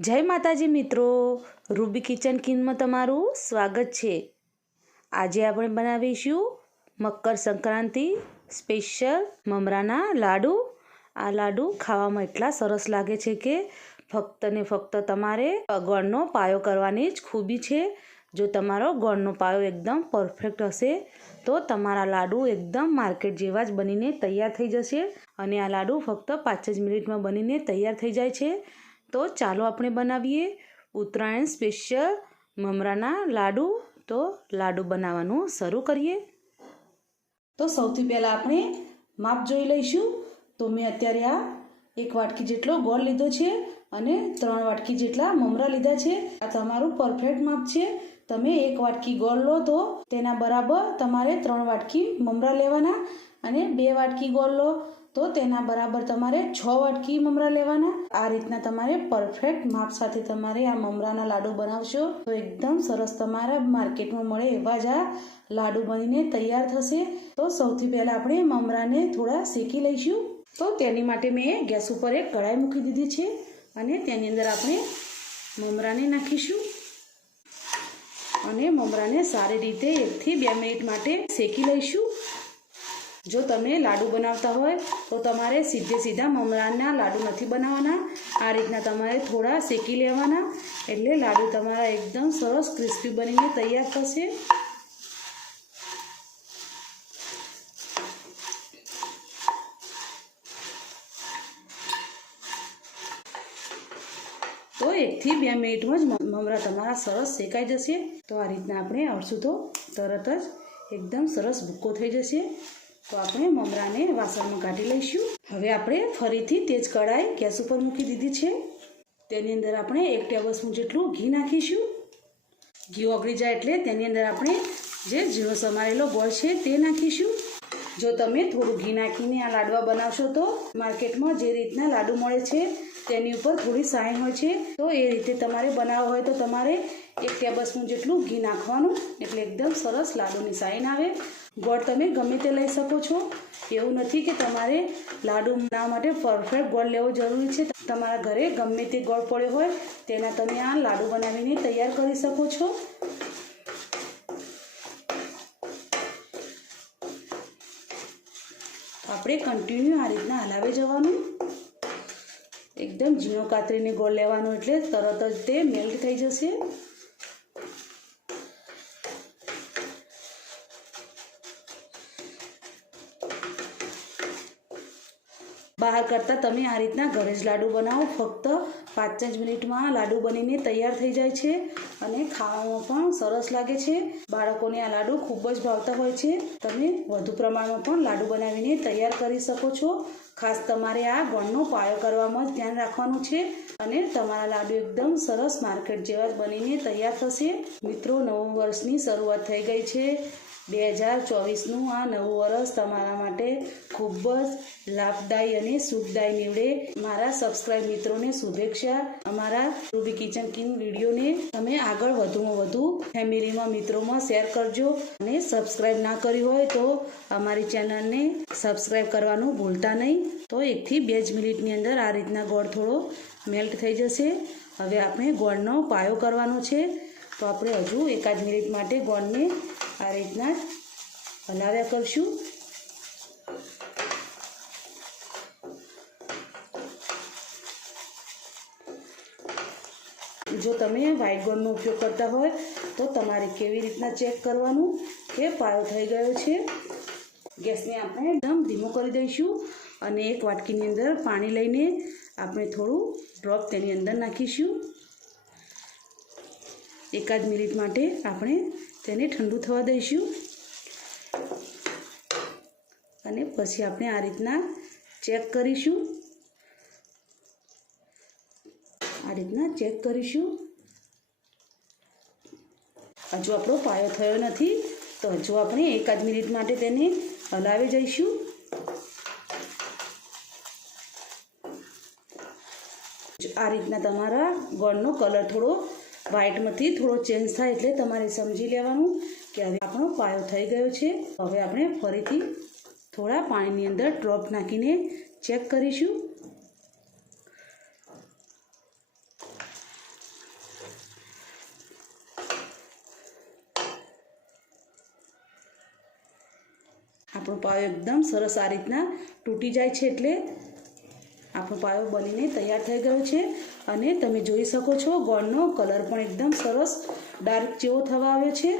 જય માતાજી મિત્રો, રૂબી કિચન કિનમાં તમારું સ્વાગત છે. આજે આપણે બનાવીશું મકર સંક્રાંતિ સ્પેશિયલ મમરાના લાડુ. આ લાડુ ખાવામાં એટલા સરસ લાગે છે કે ફક્ત ને ફક્ત તમારે ગોળનો પાયો કરવાની જ ખૂબી છે. જો તમારો ગોળનો પાયો એકદમ પરફેક્ટ હશે, તો તમારા લાડુ એકદમ માર્કેટ જેવા જ બનીને તૈયાર થઈ જશે. અને આ લાડુ ફક્ત પાંચ જ મિનિટમાં બનીને તૈયાર થઈ જાય છે. તો ચાલો આપણે બનાવીએ ઉત્તરાયણ સ્પેશિયલ મમરાના લાડુ. તો લાડુ બનાવવાનું શરૂ કરીએ. તો સૌથી પહેલાં આપણે માપ જોઈ લઈશું. તો મેં અત્યારે આ એક વાટકી જેટલો ગોળ લીધો છે અને ત્રણ વાટકી જેટલા મમરા લીધા છે. આ તમારું પરફેક્ટ માપ છે. તમે એક વાટકી ગોળ લો તો તેના બરાબર તમારે ત્રણ વાટકી મમરા લેવાના અને બે વાટકી ગોળ લો. તો તેના બરાબર તમારે છ વાટકી મમરા લેવાના. આ રીતના તમારે પરફેક્ટ માપ સાથે તમારે આ મમરાના લાડુ બનાવશો. તો એકદમ સરસ તમારા માર્કેટમાં મળે એવા જ આ લાડુ બનીને તૈયાર થશે. તો સૌથી પહેલાં આપણે મમરાને થોડા શેકી લઈશું. તો તેની માટે મેં ગેસ ઉપર એક કઢાઈ મૂકી દીધી છે અને તેની અંદર આપણે મમરાને નાખીશું. અને મમરાને સારી રીતે એકથી બે મિનિટ માટે શેકી લઈશું. જો તમે લાડુ બનાવતા હોય, તો તમારે સીધે સીધા મમરાના લાડુ નથી બનાવવાના. આ રીતના તમારે થોડા શેકી લેવાના. એટલે લાડુ તમારા એકદમ સરસ ક્રિસ્પી બનીને તૈયાર થશે. તો એકથી બે મિનિટમાં જ મમરા તમારા સરસ શેકાઈ જશે. તો આ રીતના આપણે આવડશું તો તરત જ એકદમ સરસ ભૂક્કો થઈ જશે. તો આપણે મમરાને વાસણમાં કાઢી લઈશું. હવે આપણે ફરીથી તેજ કઢાઈ ગેસ ઉપર મૂકી દીધી છે. તેની અંદર આપણે એક ટેબલ જેટલું ઘી નાખીશું. ઘી ઓગળી જાય એટલે તેની અંદર આપણે જે ઝીણો સમારેલો ગોળ છે તે નાખીશું. જો તમે થોડું ઘી નાખીને આ લાડવા બનાવશો તો માર્કેટમાં જે રીતના લાડુ મળે છે તેની ઉપર થોડી સાઈન હોય છે. તો એ રીતે તમારે બનાવવો હોય તો તમારે એક ટેબલ જેટલું ઘી નાખવાનું. એટલે એકદમ સરસ લાડુની સાઈન આવે. ગોળ તમે ગમે તે લઈ શકો છો. એવું નથી કે તમારે લાડુ બનાવવા માટે પરફેક્ટ ગોળ લેવો જરૂરી છે. તમારા ઘરે ગમે તે ગોળ પડ્યો હોય, તેના તમે આ લાડુ બનાવીને તૈયાર કરી શકો છો. આપણે કન્ટિન્યુ આ રીતના હલાવી જવાનું. એકદમ ઝીણો કાતરીને ગોળ લેવાનો એટલે તરત જ તે મેલ્ટ થઈ જશે. બહાર કરતાં તમે આ રીતના ઘરે જ લાડુ બનાવો. ફક્ત પાંચ જ મિનિટમાં લાડુ બનીને તૈયાર થઈ જાય છે અને ખાવામાં પણ સરસ લાગે છે. બાળકોને આ લાડુ ખૂબ જ ભાવતા હોય છે. તમે વધુ પ્રમાણમાં પણ લાડુ બનાવીને તૈયાર કરી શકો છો. ખાસ તમારે આ ગણનો પાયો કરવામાં જ ધ્યાન રાખવાનું છે અને તમારા લાડુ એકદમ સરસ માર્કેટ જેવા જ બનીને તૈયાર થશે. મિત્રો, નવું વર્ષની શરૂઆત થઈ ગઈ છે. બે હજાર ચોવીસનું આ નવું વર્ષ તમારા માટે ખૂબ જ લાભદાયી અને સુખદાયી નીવડે. મારા સબસ્ક્રાઈબ મિત્રોને શુભેચ્છા. અમારા રૂબી કિચન કિંગ વિડીયોને તમે આગળ વધુમાં વધુ ફેમિલીમાં મિત્રોમાં શેર કરજો. અને સબસ્ક્રાઈબ ના કર્યું હોય તો અમારી ચેનલને સબસ્ક્રાઈબ કરવાનું ભૂલતા નહીં. તો એકથી બે જ મિનિટની અંદર આ રીતના ગોળ થોડો મેલ્ટ થઈ જશે. હવે આપણે ગોળનો પાયો કરવાનો છે. તો આપણે હજુ એકાદ મિનિટ માટે ગોળને આ રીતના હલાવ્યા કરશું. જો તમે વ્હાઇટ ગોળનો ઉપયોગ કરતા હોય, તો તમારે કેવી રીતના ચેક કરવાનું? કે પાયો થઈ ગયો છે. ગેસને આપણે એકદમ ધીમો કરી દઈશું અને એક વાટકીની અંદર પાણી લઈને આપણે થોડું ડ્રોપ તેની અંદર નાખીશું. એકાદ મિનિટ માટે આપણે તેને ઠંડુ થવા દઈશું. અને પછી આપણે આ રીતના ચેક કરીશું. આ રીતના ચેક કરીશું. હજુ આપણો પાયો થયો નથી, તો હજુ આપણે એકાદ મિનિટ માટે તેને હલાવી જઈશું. આ રીતના તમારા ગોળનો કલર થોડો વ્હાઇટમાંથી થોડો ચેન્જ થાય એટલે તમારે સમજી લેવાનું કે હવે આપણો પાયો થઈ ગયો છે. હવે આપણે ફરીથી થોડા પાણીની અંદર ડ્રોપ નાખીને ચેક કરીશું. આપણો પાયો એકદમ સરસ આ રીતના તૂટી જાય છે એટલે આપણો પાયો બનીને તૈયાર થઈ ગયો છે અને તમે જોઈ શકો છો ગોળનો કલર પણ એકદમ સરસ ડાર્ક જેવો થવા આવ્યો છે.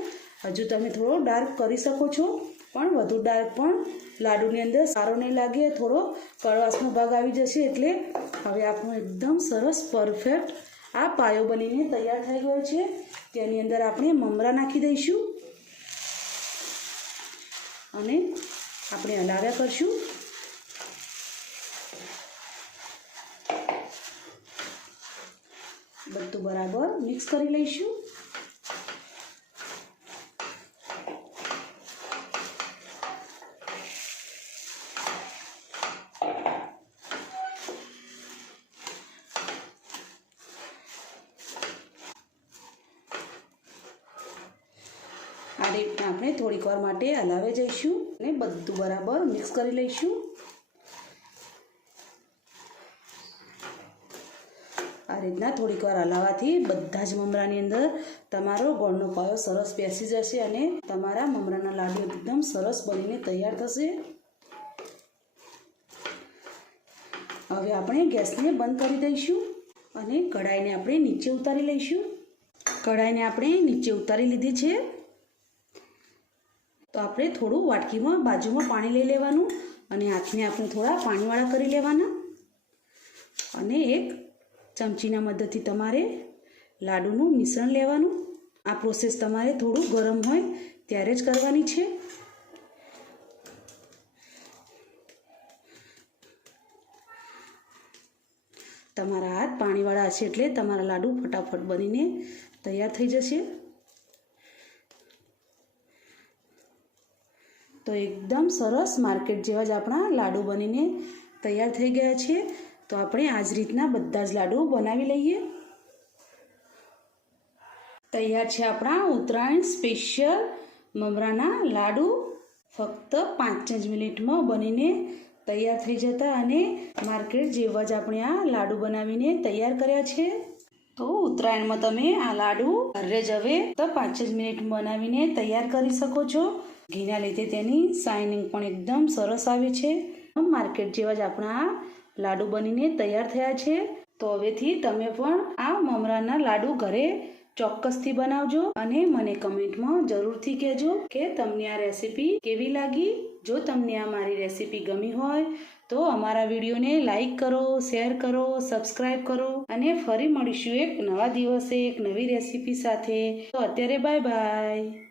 હજુ તમે થોડો ડાર્ક કરી શકો છો, પણ વધુ ડાર્ક પણ લાડુની અંદર સારો નહીં લાગે, થોડો કડવાશનો ભાગ આવી જશે એટલે હવે આપણો એકદમ સરસ પરફેક્ટ આ પાયો બનીને તૈયાર થઈ ગયો છે. તેની અંદર આપણે મમરા નાખી દઈશું અને આપણે હલાવ્યા કરશું. બધું બરાબર મિક્સ કરી લઈશું. આ રીતના આપણે થોડીક વાર માટે હલાવે જઈશું અને બધું બરાબર મિક્સ કરી લઈશું આ રીતના થોડીક વાર હલાવવાથી બધા જ મમરાની અંદર તમારો ગોળનો પાયો સરસ બેસી જશે અને તમારા મમરાના લાડુ એકદમ સરસ બનીને તૈયાર થશે. હવે આપણે ગેસને બંધ કરી દઈશું અને કઢાઈને આપણે નીચે ઉતારી લઈશું. કઢાઈને આપણે નીચે ઉતારી લીધી છે. તો આપણે થોડું વાટકીમાં બાજુમાં પાણી લઈ લેવાનું અને હાથને આપણે થોડા પાણીવાળા કરી લેવાના. અને એક ચમચીના મદદથી તમારે લાડુનું મિશ્રણ લેવાનું. આ પ્રોસેસ તમારે થોડું ગરમ હોય ત્યારે જ કરવાની છે. તમારા હાથ પાણીવાળા હશે એટલે તમારા લાડુ ફટાફટ બનીને તૈયાર થઈ જશે. તો એકદમ સરસ માર્કેટ જેવા જ આપણા લાડુ બનીને તૈયાર થઈ ગયા છે. તો આપણે આ જ રીતના બધા જ લાડુ બનાવી લઈએ. તૈયાર છે આપણા ઉત્તરાયણ સ્પેશિયલ મમરાના લાડુ. ફક્ત પાંચ જ મિનિટમાં બનીને તૈયાર થઈ જતા અને માર્કેટ જેવા જ આપણે આ લાડુ બનાવીને તૈયાર કર્યા છે. તો ઉત્તરાયણમાં તમે આ લાડુ ઘરે જ હવે તો પાંચ જ મિનિટ બનાવીને તૈયાર કરી શકો છો. ઘીના લીધે તેની શાઇનિંગ પણ એકદમ સરસ આવે છે. માર્કેટ જેવા જ આપણા લાડુ બનીને તૈયાર થયા છે. તો હવેથી તમે પણ આ મમરાના લાડુ ઘરે ચોક્કસથી બનાવજો અને મને કમેન્ટમાં જરૂરથી કહેજો કે તમને આ રેસીપી કેવી લાગી. જો તમને આ મારી રેસીપી ગમી હોય તો અમારા વિડીયોને લાઇક કરો, શેર કરો સબસ્ક્રાઈબ કરો અને ફરી મળીશું એક નવા દિવસે એક નવી રેસીપી સાથે. તો અત્યારે બાય બાય.